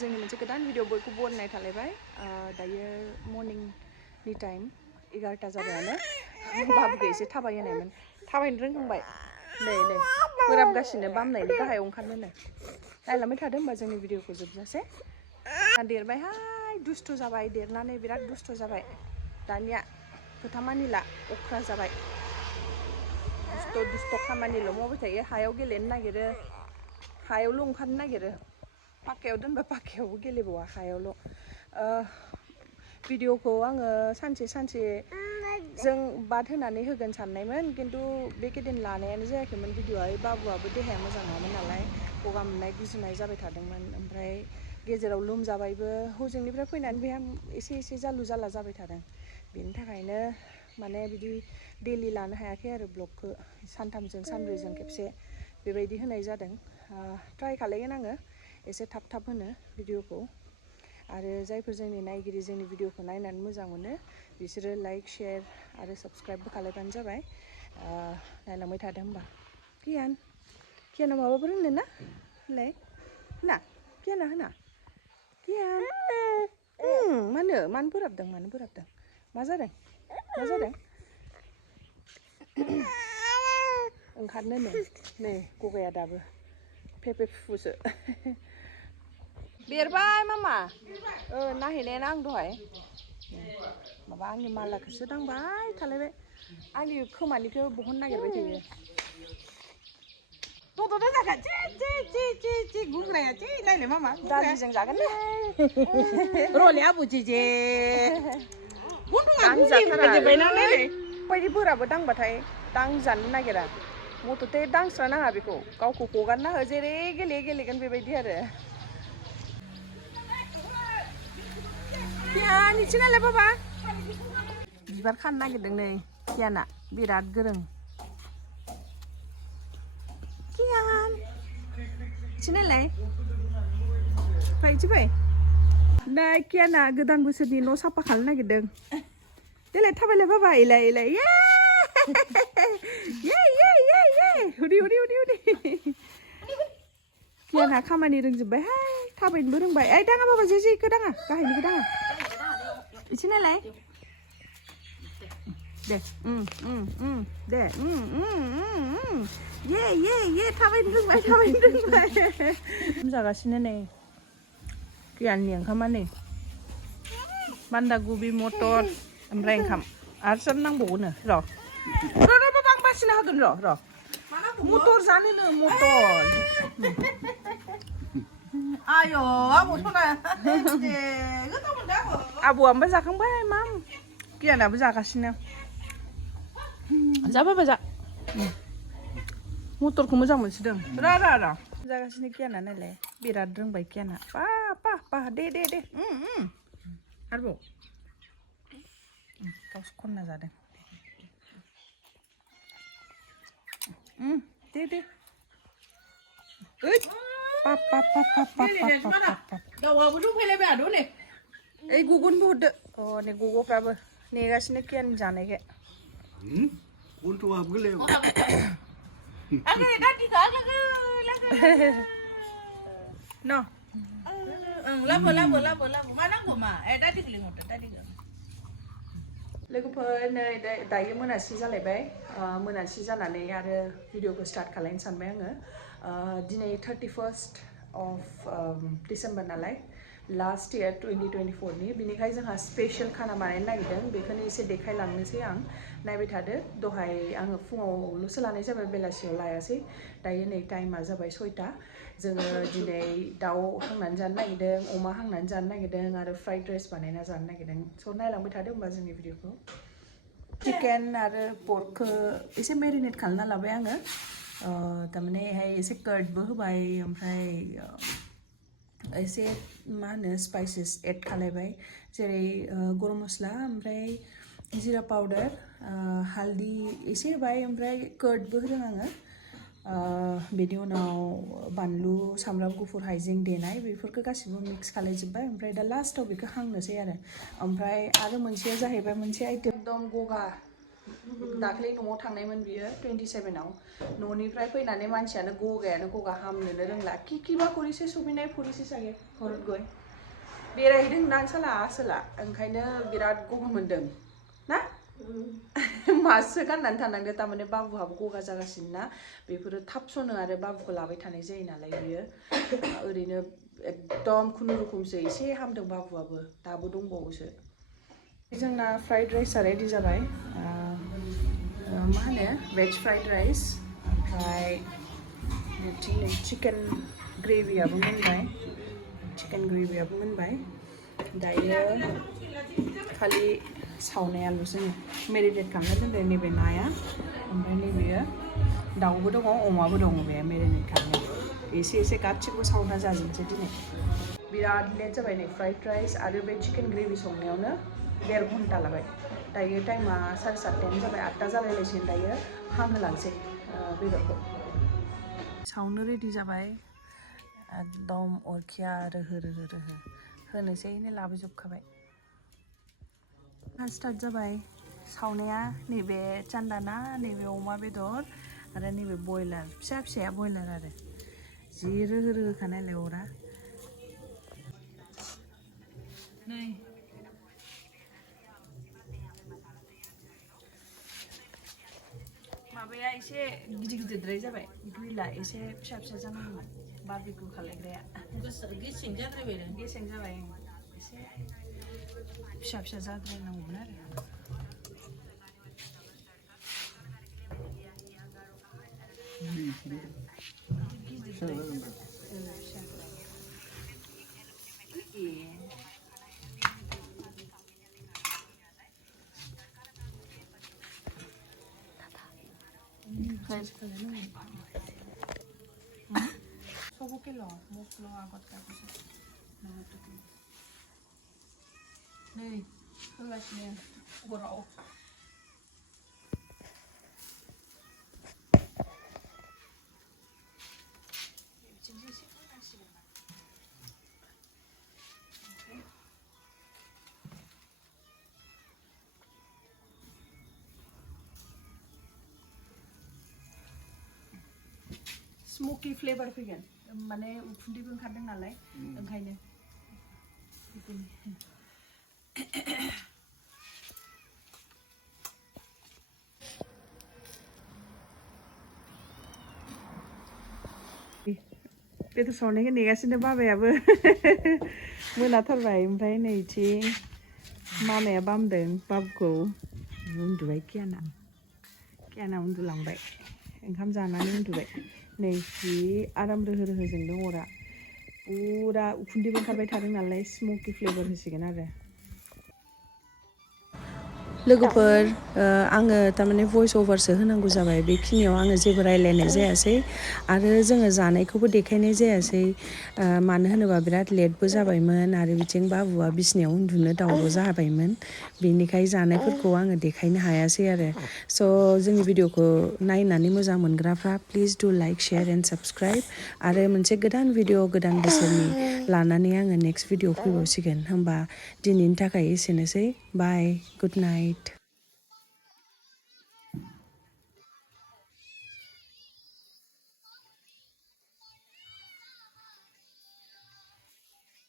जोंनि मोनसे गोदान भिडिअ बयखौ बरायनाय थालायबाय दायो मर्निंनि टाइम 11टा जाबायानो बाबुखौ एसे थाबाय होनायमोन थाबायनो रोंहांबाय नै नै बोराबगासिनो बामनायनि गाहायाव ओंखारनो नायलांबाय थादो होमबा जोंनि भिडिअखौ जोबजासे देरबायहाय दुस्थ' जाबाय देरनानै बिराद दुस्थ' जाबाय दानिया खोथा मानिला अख्रा जाबाय दुस्थ' खामानिल' मावबाय थायो हायाव गेलेनो नागिरो हायावल' ओंखारनो नागिरो पाक्कायाव दोनबा पाक्कायावबो गेलेबावा हायावल' भिडिअखौ आङो सानसे जों बाद होनानै होगोन साननायमोन खिन्थु बेकेदिन लानायानो जायाखैमोन भिडिअआ बाबुआबो देहाया मोजां नङामोन नालाय गगा मोननाय गुजुनाय जाबाय थादोंमोन ओमफ्राय गेजेराव लोमजाबायबो हजोंनिफ्राय फैनानै बेहा एसे जालु जाला जाबाय थादों बेनि थाखायनो माने बिदि डेलि लानो हायाखै आरो ब्लगखौ सानथामजों सानब्रैजों खेबसे बेबायदि होनाय जादों ट्राइ खालायगोन आङो एसे थाब होनो भिडिअखौ आरो जायफोर जोंनि नायगिरि जोंनि भिडिअखौ नायनानै मोजां मोनो बिसोरो लाइक शेयार आरो साबस्क्राइबबो खालायबानो जाबाय नायलांबाय थादो होमबा कियाना माबाफोर होनो ना होनलाय होना कियाना होना कियान मानो बोराबदों मा जादों ओंखारनो नै गगाया दाबो फेफे फुफुसो देरबाय मामा नायहैनायानो आं दहाय माबा आंनि मालाखौसो दांबाय थालायबाय आंनि खोमानिखौ बहन नागिरबाय थायो दालिजों जागोन रले आबु जेजे बायदि बोराबो दांबाथाय दांजानो नागिरा मथ'थे दांस्रा नाङा बेखौ गावखौ हगारना हो जेरै गेलेगोन बेबायदि आरो कियान इसे नायलाय बाबा बिबार खानो नागिरदों नै कियाना बिराद गोरों कियान इसे नायलाय फै नै कियाना गोदान बोसोरनि न' साफा खालामनो नागिरदों देलाय थाबायलाय बाबा इलाय हुदि कियाना खामानि रोंजोब्बायहाय थाबायनोबो रोंबाय दाङा बाबा जेखौ दाङा गाहायनिखौ दाङा इसे नायलाय दे ये थाबायनो रोंबाय जागासिनो नै कियाननि ओंखामा नै बान्दा कबि मटर ओमफ्राय ओंखाम आरो सोर नांबावगोनो र' बाबा आं बासिना होगोन र' मटर जानोनो मटर आय' आबौ सना आबौआबो जाखांबाय माम कियानाबो जागासिनो जा बाबा जा मटरखौ मोजां मोनसिदों र' जागासिनो कियाना नायलाय बिराद रोंबाय कियाना पा दे आरोबाव गावसो खनना जादों दे दाउआबो दंफैलायबाय आद' नै ओइ गुगुनबो हरदो नै गग'फ्राबो नेगासिनो कियान जानायखाय लोगोफोर नै दायो मोनासि जालायबाय मोनासि जानानै आरो भिडिअखौ स्टार्ट खालायनो सानबाय आङो दिनै 31st of डिसेम्बर नालाय लास्ट इयार 2024नि बिनिखाय जोंहा स्पेशल खाना बानायनो नागिरदों बेखौनो एसे देखायलांनोसै आं नायबाय थादो दहाय आङो फुङावल'सो लानाय जाबाय बेलासियाव लायासै दायो नै टाइमा जाबाय 6टा जोङो दिनै दाउ हांनानै जानो नागिरदों अमा हांनानै जानो नागिरदों आरो फ्राइड राइस बानायना जानो नागिरदों स' नायलांबाय थादो होमबा जोंनि भिडिअखौ चिकेन आरो पर्कखौ एसे मेरिनेट खालामना लाबाय आङो तारमाने बेहाय एसे कर्डबो होबाय ओमफ्राय एसे मा होनो स्पाइसेस एड खालायबाय जेरै गरम मस्ला ओमफ्राय जिरा पाउडार हालदि एसे होबाय ओमफ्राय कर्डबो होदों आङो बेनि उनाव बानलु सामब्राम गुफुर हाइजें देनाय बेफोरखौ गासिबो मिक्स खालायजोब्बाय ओमफ्राय दा लास्टाव बेखौ हांनोसै आरो ओमफ्राय मोनसेया जाहैबाय मोनसे आइटेम एकदम गगा दाख्लै न'आव थांनायमोन बियो 27आव न'निफ्राय फैनानै मानसियानो गगा हामनोनो रोंला किबा करिसे सफैनाय फरिसे सागे हरत गय बेरायहैदों दां साला ओंखायनो बिराद गगा मोनदों ना मासो गाननानै थानांदो तारमाने बाबुहाबो गगा जागासिनो ना बेफोरो थाब सनो आरो बाबुखौ लाबाय थानाय जायो नालाय बियो ओरैनो एकदम खुनुरुखुमसो एसे हामदों बाबुआबो दाबो दंबावोसो जोंना फ्राइड राइसआ रेडि जाबाय मा होनो वेज फ्राइड राइस ओमफ्राय चिकेन ग्रेभियाबो मोनबाय दायो खालि सावनायाल'सो मेरिनेट खालामना दोनदों नैबे नाया ओमफ्राय नैबेयो दाउबो दङ अमाबो दङ बे मेरिनेट खालामनाय एसे गासिबो सावना जाजोबसै दिनै बिराद लेट जाबाय नै फ्राइड राइस आरो बे चिकेन ग्रेभि संनायावनो 1.5 घन्टा लाबाय दायो टाइमा 7:30 जाबाय 8टा जालायलायसिगोन दायो हांहोलांसै बेदरखौ सावनो रेडि जाबाय एकदम अरखिया रोहो होनोसैनो लाबोजोबखाबाय स्टार्ट जाबाय सावनाया नैबे चान्दाना नैबे अमा बेदर आरो नैबे बयलार फिसाया बयलार आरो जि रोहोखा नालाय अरा नै माबाया एसे गिदिरद्राय जाबाय ग्रिला एसे फिसा जानांगौमोन बारबिक्यु खालायग्राया गेसें जाबाय एसे फिसा जाद्रायनांगौमोन आरो सबकेल' मस्ल' आगत गाबोसो नै होगासिनो अराव स्मोकी फ्लेवर फैगोन माने उखुन्दैबो ओंखारदों नालाय ओंखायनो बेदर सावनायखौ नेगासिनो बाबायाबो मोनाथारबाय ओमफ्राय नैथिं मामाया बामदों बाबुखौ उन्दुबाय कियाना उन्दुलांबाय ओंखाम जानानै उन्दुबाय नै जि आराम रोहो जोंदों अरा पुरा उखुन्दैबो ओंखारबाय थादों नालाय स्मोकी फ्लेवर होसिगोन आरो लोगोफोर आङो तारमाने भइस अभारसो होनांगौ जाबाय बेखिनियाव आङो जेबो रायलायनाय जायासै आरो जोङो जानायखौबो देखायनाय जायासै मानो होनोबा बिराद लेटबो जाबायमोन आरो बिथिं बाबुआ बिसिनायाव उन्दुनो दावराव जाबायमोन बेनिखाय जानायफोरखौ आङो देखायनो हायासै आरो स' जोंनि भिडिअखौ नायनानै मोजां मोनग्राफ्रा प्लिज डु लाइक शेयार एन्ड साबस्क्राइब आरो मोनसे गोदान भिडिअ गोदान बोसोरनि लानानै आङो नेक्स्ट भिडिअ फैबावसिगोन होमबा दिनैनि थाखाय एसेनोसै बाय गुड नाइट